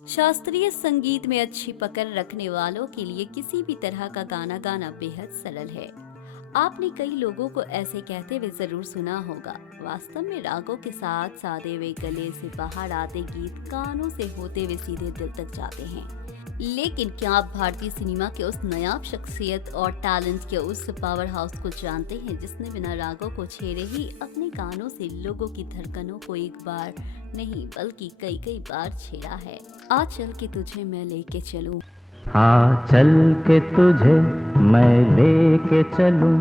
शास्त्रीय संगीत में अच्छी पकड़ रखने वालों के लिए किसी भी तरह का गाना गाना बेहद सरल है। आपने कई लोगों को ऐसे कहते हुए जरूर सुना होगा। वास्तव में रागों के साथ सादे हुए गले से बाहर आते गीत कानों से होते हुए सीधे दिल तक जाते हैं। लेकिन क्या आप भारतीय सिनेमा के उस नायाब शख्सियत और टैलेंट के उस पावर हाउस को जानते हैं जिसने बिना रागों को छेड़े ही अपने गानों से लोगों की धड़कनों को एक बार नहीं बल्कि कई कई बार छेड़ा है। आ चल के तुझे मैं लेके चलूं। हाँ चल के तुझे मैं लेके चलूं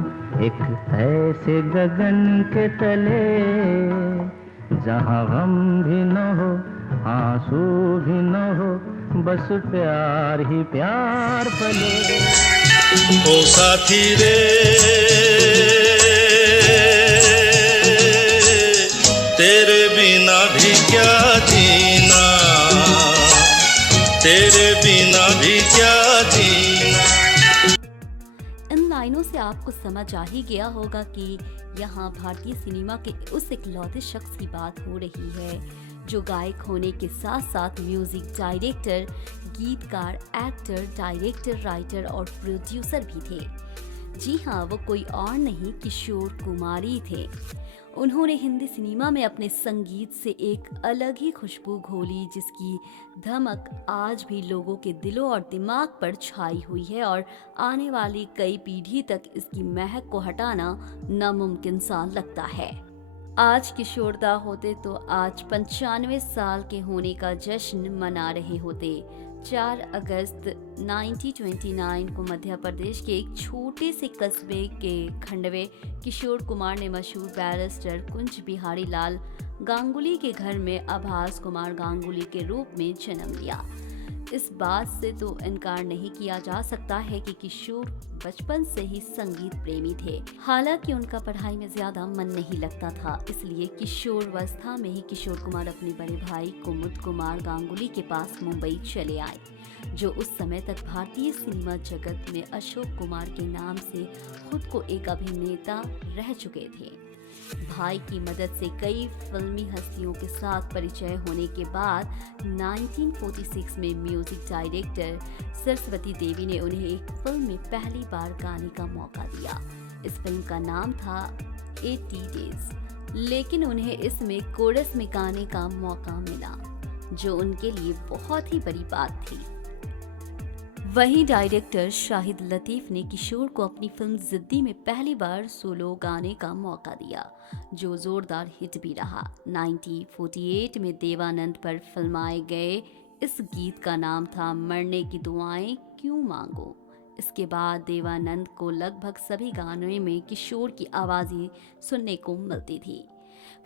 एक ऐसे गगन के तले जहाँ गम भी न हो आंसू भी न हो बस प्यार ही प्यार पले। ओ साथी रे तेरे बिना भी क्या जीना, तेरे बिना भी क्या जीना। इन लाइनों से आपको समझ आ ही गया होगा कि यहाँ भारतीय सिनेमा के उस इकलौते शख्स की बात हो रही है जो गायक होने के साथ साथ म्यूजिक डायरेक्टर, गीतकार, एक्टर, डायरेक्टर, राइटर और प्रोड्यूसर भी थे। जी हाँ, वो कोई और नहीं किशोर कुमार ही थे। उन्होंने हिंदी सिनेमा में अपने संगीत से एक अलग ही खुशबू घोली जिसकी धमक आज भी लोगों के दिलों और दिमाग पर छाई हुई है और आने वाली कई पीढ़ी तक इसकी महक को हटाना नामुमकिन सा लगता है। आज किशोरदा होते तो आज 95 साल के होने का जश्न मना रहे होते। 4 अगस्त 1929 को मध्य प्रदेश के एक छोटे से कस्बे के खंडवे किशोर कुमार ने मशहूर बैरिस्टर कुंज बिहारी लाल गांगुली के घर में आभास कुमार गांगुली के रूप में जन्म लिया। इस बात से तो इनकार नहीं किया जा सकता है कि किशोर बचपन से ही संगीत प्रेमी थे। हालांकि उनका पढ़ाई में ज्यादा मन नहीं लगता था, इसलिए किशोरावस्था में ही किशोर कुमार अपने बड़े भाई कुमुद कुमार गांगुली के पास मुंबई चले आए, जो उस समय तक भारतीय सिनेमा जगत में अशोक कुमार के नाम से खुद को एक अभिनेता रह चुके थे। भाई की मदद से कई फिल्मी हस्तियों के साथ परिचय होने के बाद 1946 में म्यूजिक डायरेक्टर सरस्वती देवी ने उन्हें एक फिल्म में पहली बार गाने का मौका दिया। इस फिल्म का नाम था 80 डेज, लेकिन उन्हें इसमें कोरस में गाने का मौका मिला, जो उनके लिए बहुत ही बड़ी बात थी। वहीं डायरेक्टर शाहिद लतीफ ने किशोर को अपनी फिल्म जिद्दी में पहली बार सोलो गाने का मौका दिया, जो जोरदार हिट भी रहा। 1948 में देवानंद पर फिल्माए गए इस गीत का नाम था मरने की दुआएं क्यों मांगो। इसके बाद देवानंद को लगभग सभी गानों में किशोर की आवाज़ें सुनने को मिलती थी।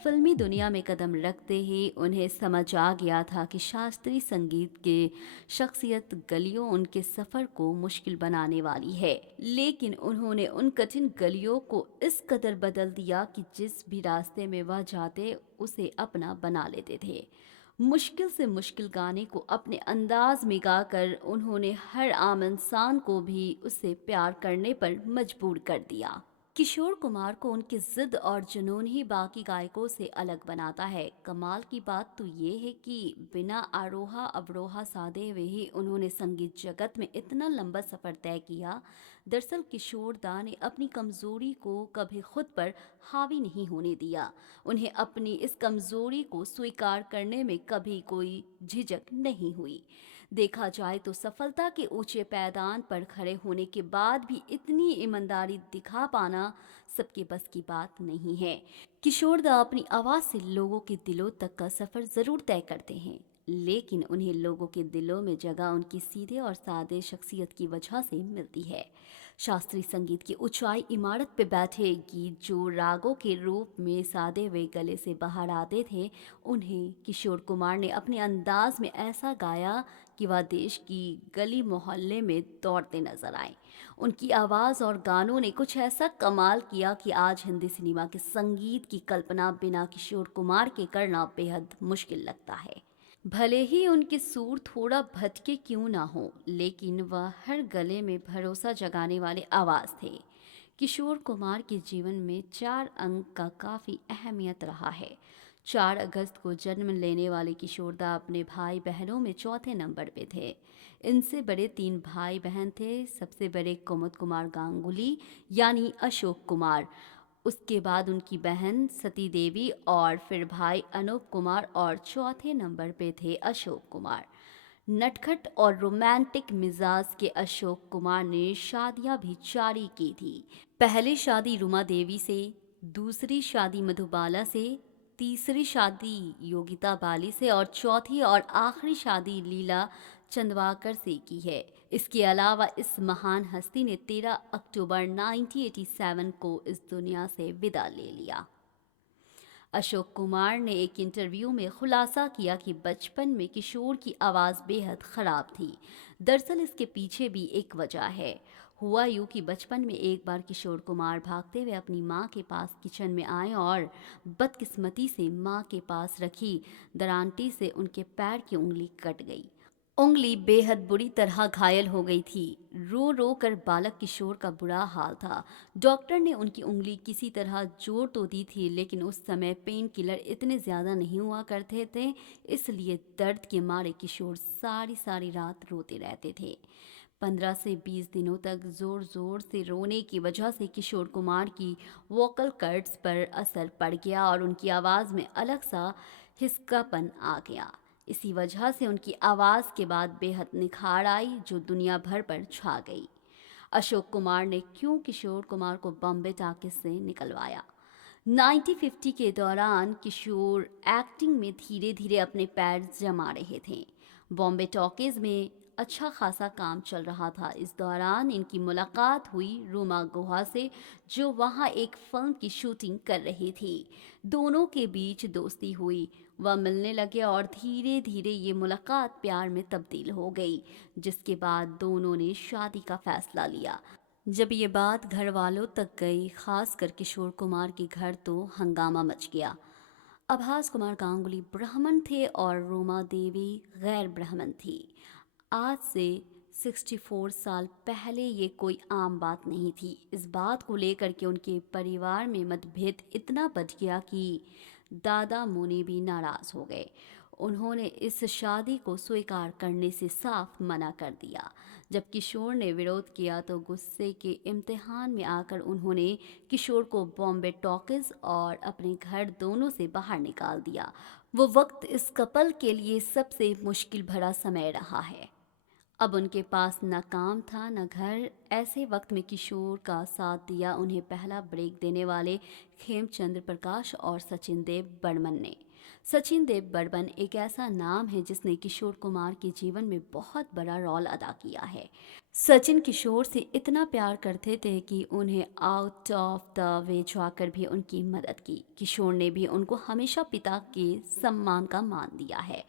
फिल्मी दुनिया में कदम रखते ही उन्हें समझ आ गया था कि शास्त्रीय संगीत के शख्सियत गलियों उनके सफर को मुश्किल बनाने वाली है, लेकिन उन्होंने उन कठिन गलियों को इस कदर बदल दिया कि जिस भी रास्ते में वह जाते उसे अपना बना लेते थे। मुश्किल से मुश्किल गाने को अपने अंदाज में गाकर उन्होंने हर आम इंसान को भी उससे प्यार करने पर मजबूर कर दिया। किशोर कुमार को उनकी जिद और जुनून ही बाकी गायकों से अलग बनाता है। कमाल की बात तो ये है कि बिना आरोहा अवरोहा साधे हुए ही उन्होंने संगीत जगत में इतना लंबा सफर तय किया। दरअसल किशोर दा ने अपनी कमजोरी को कभी खुद पर हावी नहीं होने दिया। उन्हें अपनी इस कमजोरी को स्वीकार करने में कभी कोई झिझक नहीं हुई। देखा जाए तो सफलता के ऊंचे पैदान पर खड़े होने के बाद भी इतनी ईमानदारी दिखा पाना सबके बस की बात नहीं है। किशोर दा अपनी आवाज़ से लोगों के दिलों तक का सफ़र ज़रूर तय करते हैं, लेकिन उन्हें लोगों के दिलों में जगह उनकी सीधे और सादे शख्सियत की वजह से मिलती है। शास्त्रीय संगीत की ऊंचाई इमारत पे बैठे गीत जो रागों के रूप में सादे हुए गले से बाहर आते थे, उन्हें किशोर कुमार ने अपने अंदाज में ऐसा गाया कि वह देश की गली मोहल्ले में दौड़ते नजर आए। उनकी आवाज़ और गानों ने कुछ ऐसा कमाल किया कि आज हिंदी सिनेमा के संगीत की कल्पना बिना किशोर कुमार के करना बेहद मुश्किल लगता है। भले ही उनके सुर थोड़ा भटके क्यों ना हो, लेकिन वह हर गले में भरोसा जगाने वाले आवाज़ थे। किशोर कुमार के जीवन में 4 अंक का काफ़ी अहमियत रहा है। 4 अगस्त को जन्म लेने वाले किशोरदा अपने भाई बहनों में चौथे नंबर पे थे। इनसे बड़े 3 भाई बहन थे। सबसे बड़े कुमुद कुमार गांगुली यानी अशोक कुमार, उसके बाद उनकी बहन सती देवी और फिर भाई अनूप कुमार और चौथे नंबर पे थे अशोक कुमार। नटखट और रोमांटिक मिजाज के अशोक कुमार ने शादियां भी 4 ही की थी। पहली शादी रुमा देवी से, दूसरी शादी मधुबाला से, तीसरी शादी योगिता बाली से और चौथी और आखिरी शादी लीला चंदवाकर से की है। इसके अलावा इस महान हस्ती ने 13 अक्टूबर 1987 को इस दुनिया से विदा ले लिया। अशोक कुमार ने एक इंटरव्यू में खुलासा किया कि बचपन में किशोर की आवाज़ बेहद ख़राब थी। दरअसल इसके पीछे भी एक वजह है। हुआ यूँ कि बचपन में एक बार किशोर कुमार भागते हुए अपनी माँ के पास किचन में आए और बदकिस्मती से माँ के पास रखी दरांटी से उनके पैर की उंगली कट गई। उंगली बेहद बुरी तरह घायल हो गई थी। रो रो कर बालक किशोर का बुरा हाल था। डॉक्टर ने उनकी उंगली किसी तरह जोड़ तो दी थी, लेकिन उस समय पेन किलर इतने ज़्यादा नहीं हुआ करते थे, इसलिए दर्द के मारे किशोर सारी सारी रात रोते रहते थे। 15 से 20 दिनों तक ज़ोर ज़ोर से रोने की वजह से किशोर कुमार की वोकल कर्ड्स पर असर पड़ गया और उनकी आवाज़ में अलग सा हिस्कापन आ गया। इसी वजह से उनकी आवाज़ के बाद बेहद निखार आई जो दुनिया भर पर छा गई। अशोक कुमार ने क्यों किशोर कुमार को बॉम्बे टॉकीज से निकलवाया? 1950 के दौरान किशोर एक्टिंग में धीरे धीरे अपने पैर जमा रहे थे। बॉम्बे टॉकीज में अच्छा खासा काम चल रहा था। इस दौरान इनकी मुलाकात हुई रूमा गुहा से, जो वहाँ एक फिल्म की शूटिंग कर रही थी। दोनों के बीच दोस्ती हुई, वह मिलने लगे और धीरे धीरे ये मुलाकात प्यार में तब्दील हो गई, जिसके बाद दोनों ने शादी का फैसला लिया। जब ये बात घर वालों तक गई, खास कर किशोर कुमार के घर, तो हंगामा मच गया। आभास कुमार गांगुली ब्राह्मण थे और रूमा देवी गैर ब्राह्मण थी। आज से 64 साल पहले ये कोई आम बात नहीं थी। इस बात को लेकर के उनके परिवार में मतभेद इतना बढ़ गया कि दादा मुनि भी नाराज़ हो गए। उन्होंने इस शादी को स्वीकार करने से साफ मना कर दिया। जब किशोर ने विरोध किया तो गुस्से के इम्तिहान में आकर उन्होंने किशोर को बॉम्बे टॉकीज और अपने घर दोनों से बाहर निकाल दिया। वो वक्त इस कपल के लिए सबसे मुश्किल भरा समय रहा है। अब उनके पास न काम था न घर। ऐसे वक्त में किशोर का साथ दिया उन्हें पहला ब्रेक देने वाले खेमचंद्र प्रकाश और सचिन देव बर्मन ने। सचिन देव बर्मन एक ऐसा नाम है जिसने किशोर कुमार के जीवन में बहुत बड़ा रोल अदा किया है। सचिन किशोर से इतना प्यार करते थे कि उन्हें आउट ऑफ द वे जाकर भी उनकी मदद की। किशोर ने भी उनको हमेशा पिता के सम्मान का मान दिया है।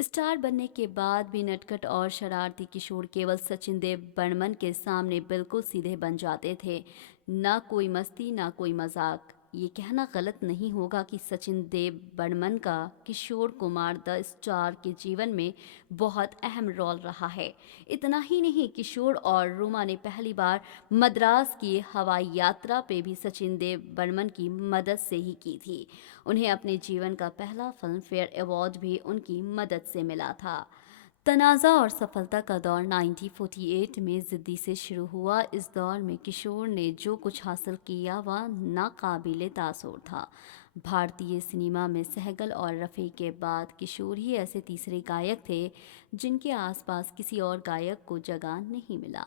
स्टार बनने के बाद भी नटखट और शरारती किशोर केवल सचिन देव बर्मन के सामने बिल्कुल सीधे बन जाते थे। ना कोई मस्ती ना कोई मजाक। ये कहना गलत नहीं होगा कि सचिन देव बर्मन का किशोर कुमार द स्टार के जीवन में बहुत अहम रोल रहा है। इतना ही नहीं, किशोर और रूमा ने पहली बार मद्रास की हवाई यात्रा पे भी सचिन देव बर्मन की मदद से ही की थी। उन्हें अपने जीवन का पहला फिल्म फेयर अवार्ड भी उनकी मदद से मिला था। तनाज़ा और सफलता का दौर 1948 में ज़िद्दी से शुरू हुआ। इस दौर में किशोर ने जो कुछ हासिल किया वह नाकाबिले तासुर था। भारतीय सिनेमा में सहगल और रफ़ी के बाद किशोर ही ऐसे तीसरे गायक थे जिनके आसपास किसी और गायक को जगह नहीं मिला।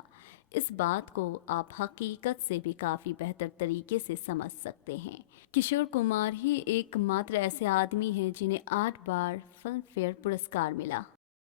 इस बात को आप हकीकत से भी काफ़ी बेहतर तरीके से समझ सकते हैं। किशोर कुमार ही एकमात्र ऐसे आदमी हैं जिन्हें 8 बार फिल्म फेयर पुरस्कार मिला।